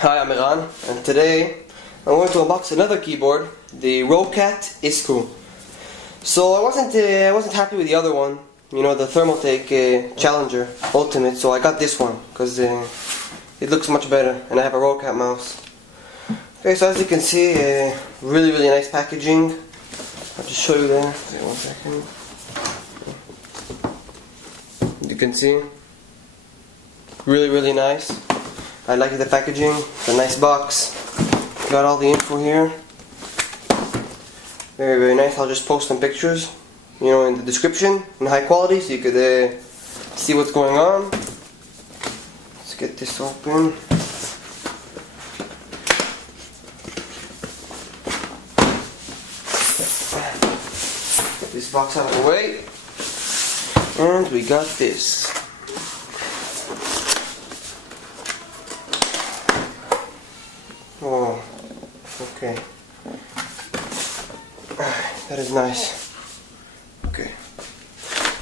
Hi, I'm Iran, and today I'm going to unbox another keyboard, the Roccat Isku. So I wasn't happy with the other one, you know, the Thermaltake Challenger Ultimate. So I got this one because it looks much better, and I have a Roccat mouse. Okay, so as you can see, really nice packaging. I'll just show you there. Wait 1 second. You can see, really nice. I like the packaging. It's a nice box. Got all the info here. Very nice. I'll just post some pictures, you know, in the description in high quality, so you could see what's going on. Let's get this open. Get this box out of the way, and we got this. Oh, okay. That is nice. Okay.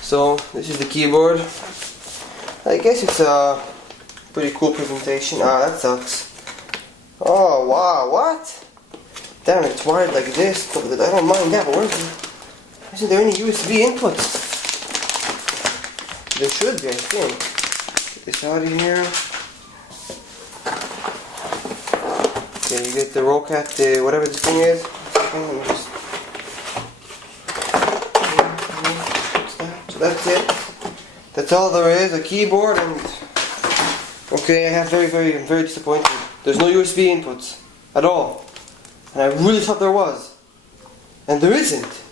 So, this is the keyboard. I guess it's a pretty cool presentation. Ah, that sucks. Oh, wow, what? Damn, it's wired like this. But I don't mind that, but isn't there any USB inputs? There should be, I think. Get this out of here. Okay, you get the Roccat, whatever this thing is. So that's it. That's all there is, a keyboard, and okay, I'm very disappointed. There's no USB inputs at all. And I really thought there was. And there isn't.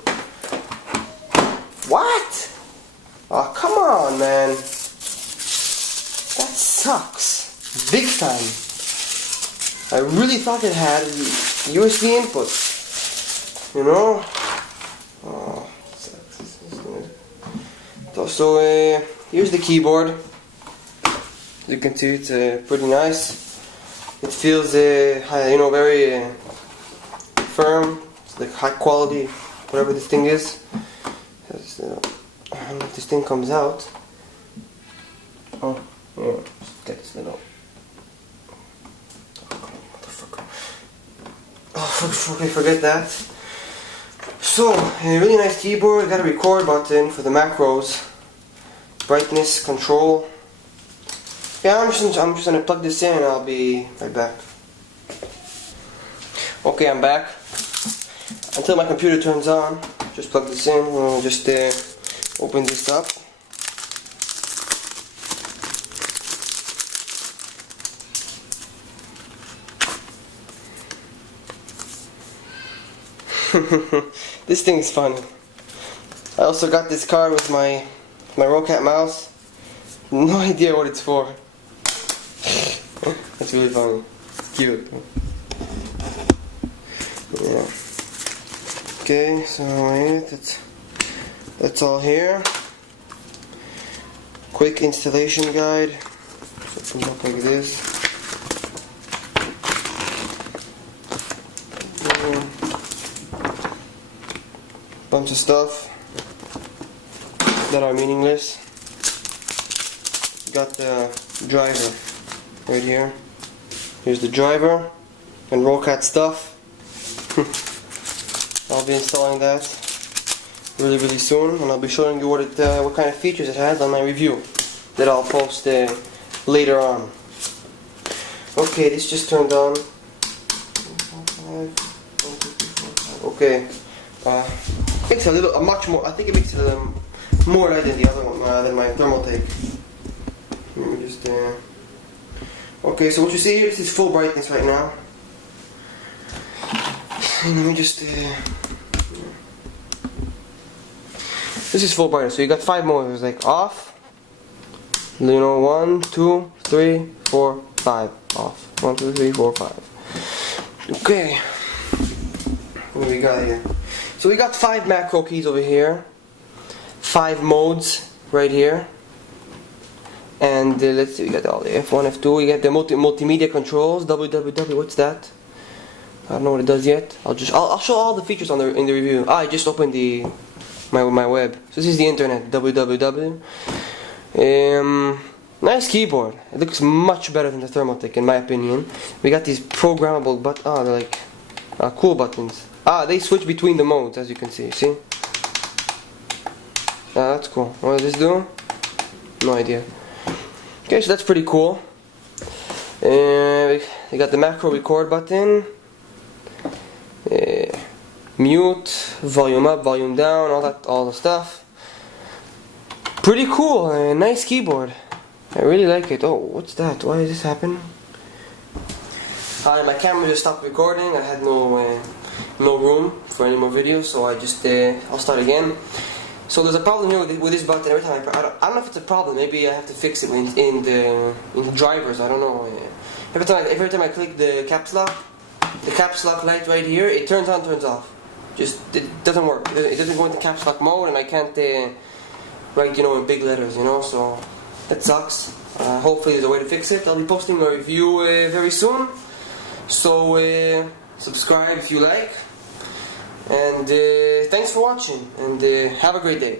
What? Oh, come on, man. That sucks. Big time. I really thought it had USB input. You know? Oh, so here's the keyboard. As you can see, it's pretty nice. It feels, you know, very firm. It's like high quality, whatever this thing is. I don't know if this thing comes out. Oh, yeah. Get this little. Oh, okay, forget that. So, a really nice keyboard. Got a record button for the macros, brightness control. Yeah, I'm just gonna plug this in and I'll be right back. Okay, I'm back. Until my computer turns on, just plug this in. We'll just open this up. This thing is funny. I also got this card with my Roccat mouse. No idea what it's for. That's really funny. It's cute. Yeah. Okay, so that's all here. Quick installation guide. Open up like this. Bunch of stuff that are meaningless. Got the driver right here. Here's the driver and Roccat stuff. I'll be installing that really soon, and I'll be showing you what kind of features it has on my review that I'll post later on. Okay, this just turned on. Okay. Makes much more. I think it makes it more light than the other one, than my Thermaltake. Let me just. Okay, so what you see here, this is full brightness right now. And let me just. This is full brightness. So you got 5 modes, like off. You know, 1, 2, 3, 4, 5. Off. 1, 2, 3, 4, 5. Okay. What do we got here? So we got 5 macro keys over here, 5 modes right here, and let's see, we got all the F1, F2, we got the multimedia controls, www, what's that? I don't know what it does yet. I'll show all the features in the review. I just opened my web. So this is the internet, www. Nice keyboard. It looks much better than the Thermaltake in my opinion. We got these programmable they're like cool buttons. They switch between the modes, as you can see. That's cool. What does this do? No idea. Okay, so that's pretty cool. We got the macro record button, mute, volume up, volume down, all the stuff. Pretty cool. Nice keyboard. I really like it. Oh, what's that? Why is this happening? My camera just stopped recording. I had no room for any more videos, so I just I'll start again. So there's a problem here with this button. Every time I don't know if it's a problem. Maybe I have to fix it in the drivers. I don't know. Every time I click the caps lock light right here, it turns on, turns off. It doesn't work. It doesn't go into caps lock mode, and I can't write in big letters. So that sucks. Hopefully there's a way to fix it. I'll be posting a review very soon. So subscribe if you like. And thanks for watching, and have a great day.